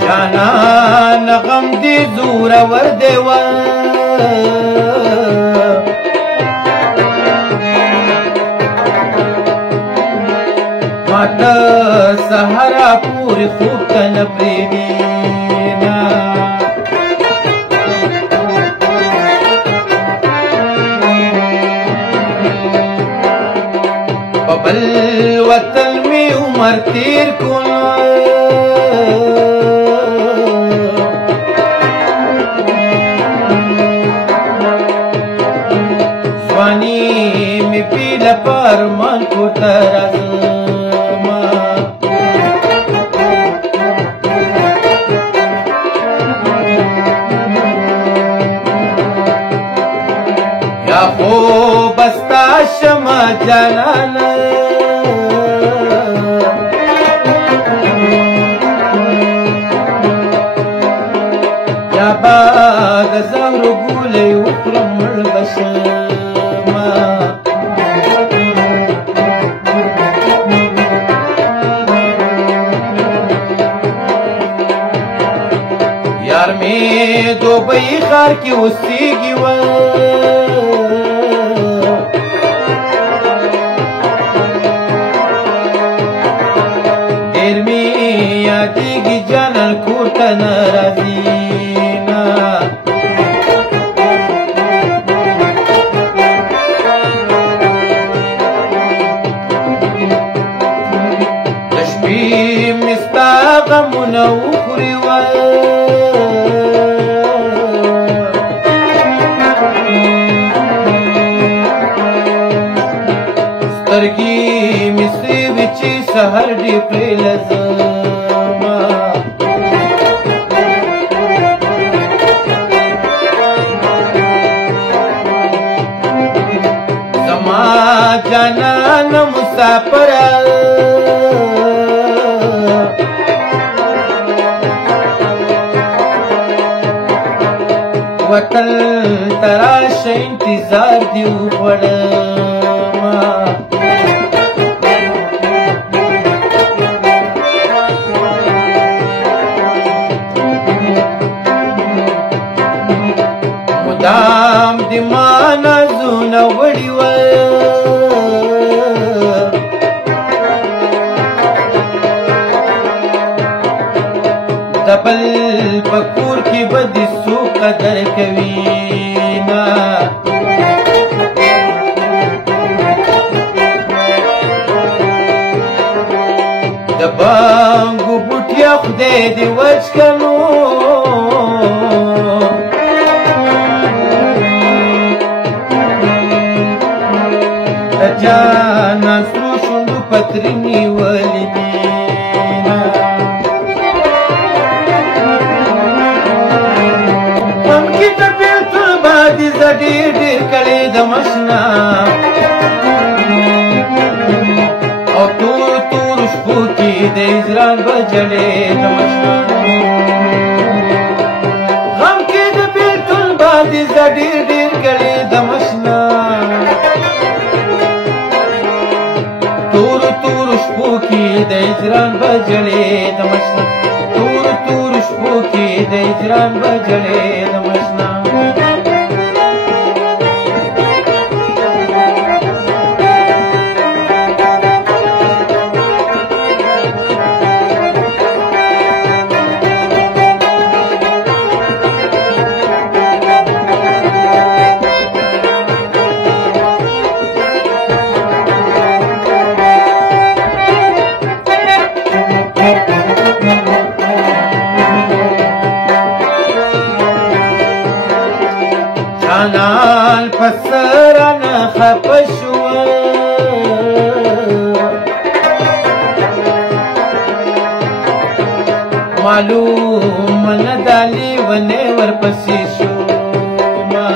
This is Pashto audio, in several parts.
جانان غم دی زور ور دیوا ماتا سهرا پوری خوب تن پریدینا ببل وطن می عمر تیر کن زوانی می پیل پرمان کو ترازما یا خوب استا شما جانانا یا باد زهر گولی وخرم مر بشما یار می دوبئی خار کی اوسیگی و دیر می یادیگی جانل کورتا نرازینا دشپی مستا غمونا اخری و سترگی مصری وچی سهر دی پریلزما زما جانان مسافر وطن تراش انتظار دیو پڑما مدام دمانا زونا وڑی و دبل پکور کی بدی سو قدر کوینا دبانگو بوٹیا خدای دی وچ کنو جانان سرو شندو پترینی ولیدینا ممکی تپیتل بادی زدیر دیر کلی دمشنا او تور تور شپو کی دیزران بجلی دمشنا غم کی تپیتل بادی زدیر دیر کلی دمشنا تور تور شپو کی دیزران بجلی دمشنا تور تور شپو کی دیزران بجلی دمشنا جانان پسران خپشوا معلوم ندالی ونه ورپسی شوما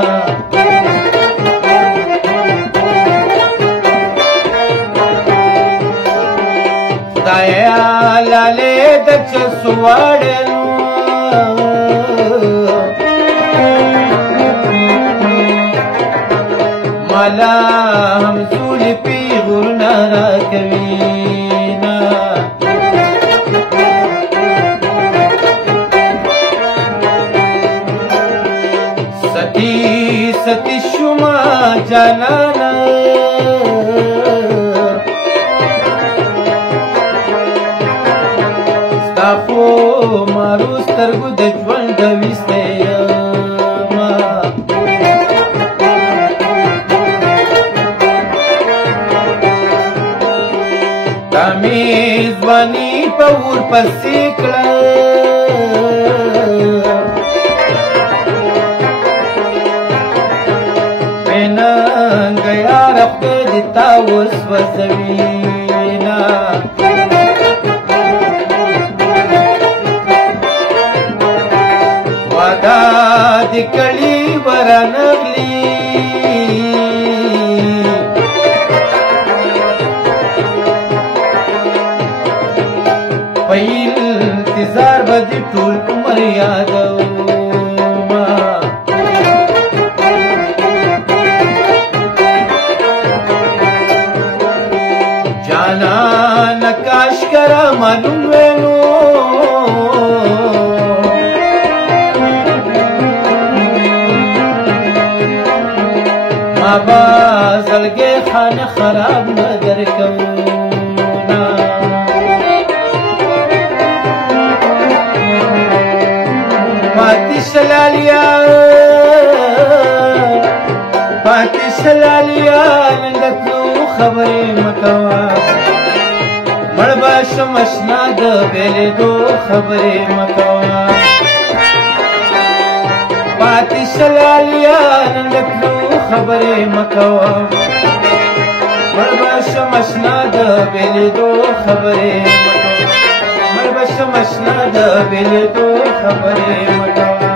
دایا لاله دچ سواړنو مالا همزولي پیغورنا را کوینا ستی ستی شما جانانا ستاخو مارو سترگو د ژوند ویسته یما دامی ځواني په ورپسې کړه ننګ یار خدای دې تا وسوځوینا واده دې کړي ورانغلي په انتظار به دې ټول عمر یادوما نکاش کرا معلوم وینو ما با زلگے خان خراب ندر کونا پاتی شلالیا ننگتلو خبری مکوا مړبا شمشنا د بیلې دو خبرې مکوا پاتې شلالیا ننګتلو خبرې مکوا مړبا شمشنا د بیلې دو خبرې مکوا مړبا شمشنا د بیلې دو خبرې مکوا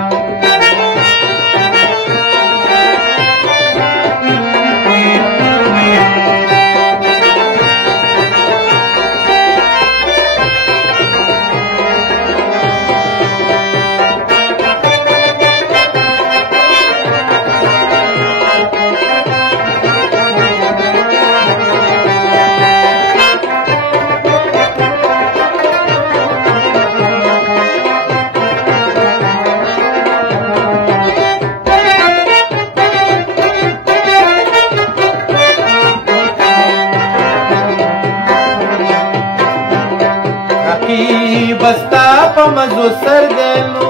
بستا په مزو سر دلو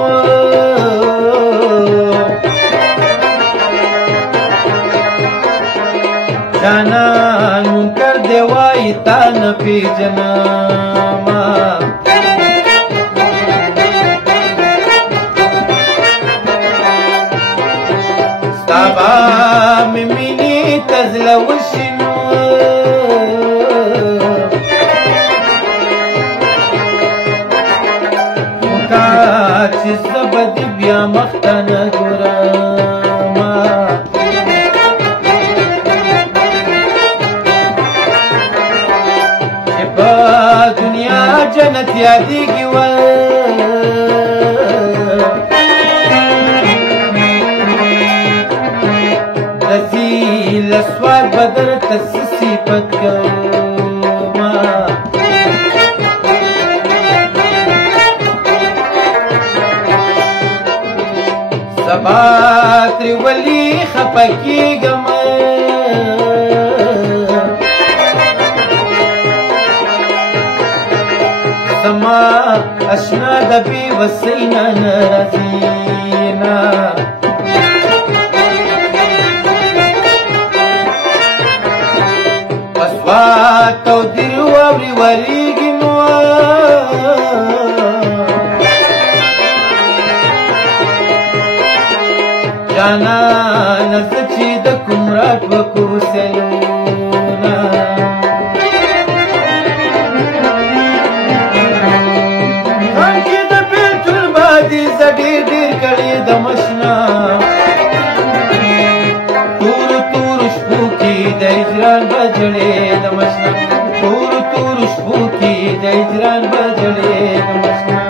جانان منکر دی وای تا نه پیژنما ستا به مې مینې ته زړه وشینو چې زبه دې بیا مخته نه ګورما چې په دنیا جنت یادېږي رسي له سوال به درته څه صفت کوما سبا تری ولی خپکیږم زما اشنا د بې وسۍ نه راځينا اصوات او دل واوري وريږي نو جانا نزچی د کومرات وکو سلونا خان کی د بیلتون بادی زډیر ډیر کړي د مشنا تور تور شپو کی د اجران بجړې د مشنا تور تور شپو کی د اجران بجړې د مشنا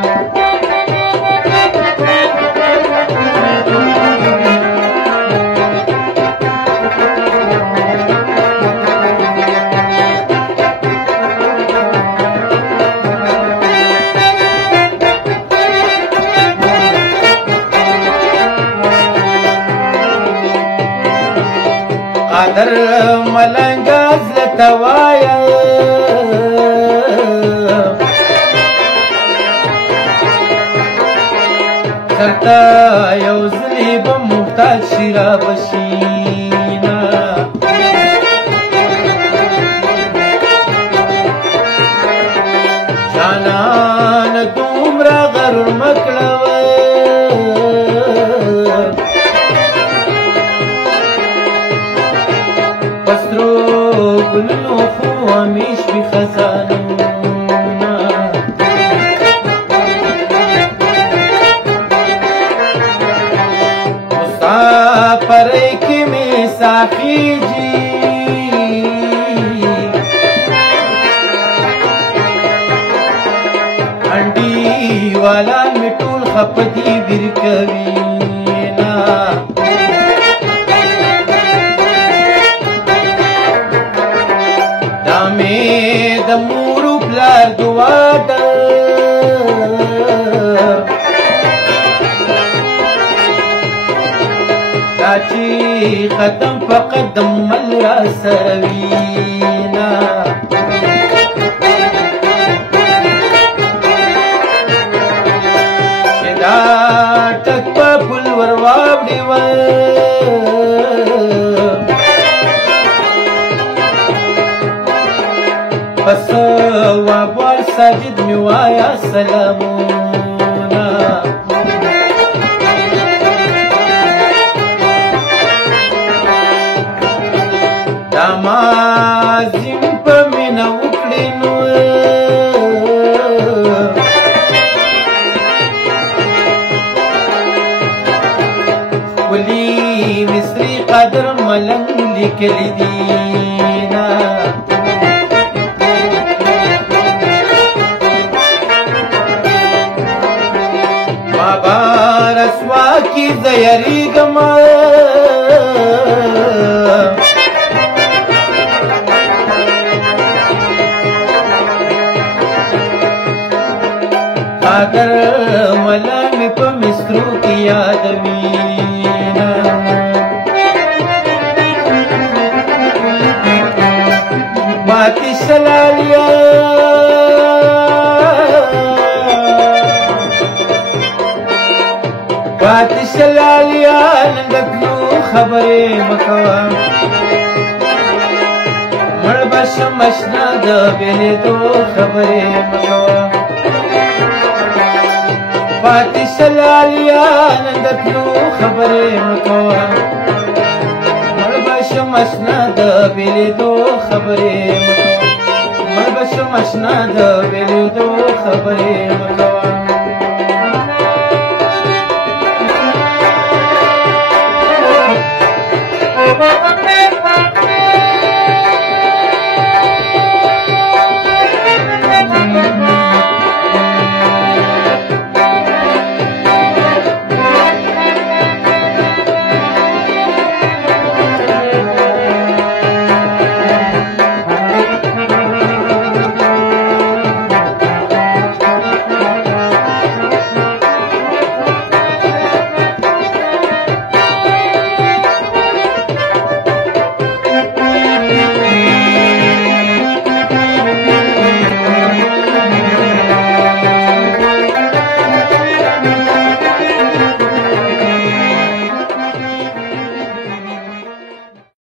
قادر ملنګه زړه ته وایه درته یو ځلې به محتاج شي رابشي نه جانانه دومره غرور مه کړه په سرو ګلونو خو همیش وي خزانونه مسافرۍ کې مې ساخیږي انډیوالان مې ټول خفه دي ویر کوي نه دا مې د مور و پلار دعا ده دا چې قدم په قدم مل را سره وي نه چې دا ټک په پل ور واوړي پس وابوال ساجد می وایا سلامونه دا مازین په مینه وکړې نو ښکلي مصري قادر ملنګ لیکلي دي نه رسوا کی زیریږم قادر ملا مې په مصرو کې یادوي ماتې شلالیا پاتې شلالیا نن د تلو خبرې مه کوه مړ به شم اشنا د بېلېدو خبرې مه کوه پاتې شلالیا نن د تلو خبرې مه کوه مړ به شم اشنا د بېلېدو خبرې مه کوه مړ به شم اشنا د بېلېدو خبرې مه کوه Bye.